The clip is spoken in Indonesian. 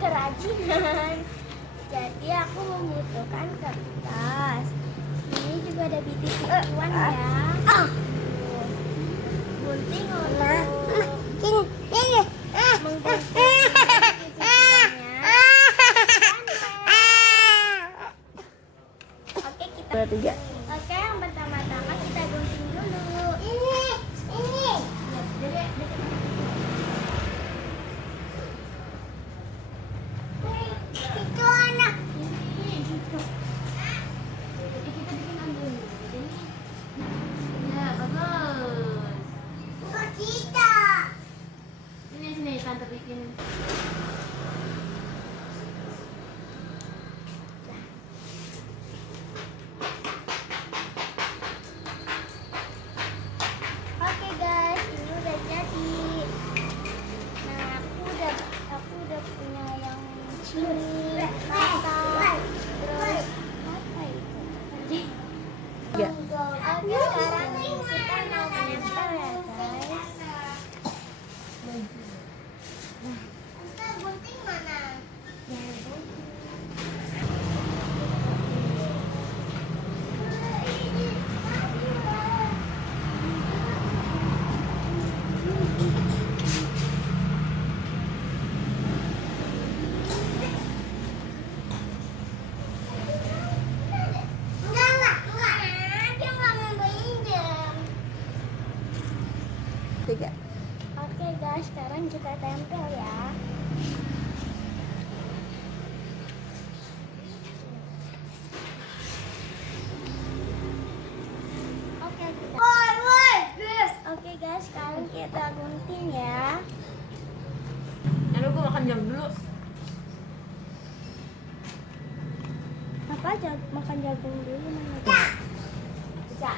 kerajinan. Jadi aku membutuhkan kertas. Ini juga ada bintik-bintikan ya. Gunting untuk menggunting bintik-bintikannya. Oke, Oke, yang pertama-tama kita gunting dulu. Ini. Itu anak. Kita bikin album. Ya, bagus. Bukan kita. Sini, tante bikin. Oke guys, ini udah jadi. Nah, aku udah punya yang sini, kata, terus apa itu? Ya. Oke, sekarang kita mau menempel ya guys. Gunting mana? Tiga. Oke guys, sekarang kita tempel ya. Oke guys, sekarang kita gunting ya. Lalu gue makan jam dulu. Apa makan jagung dulu mana? Bisa.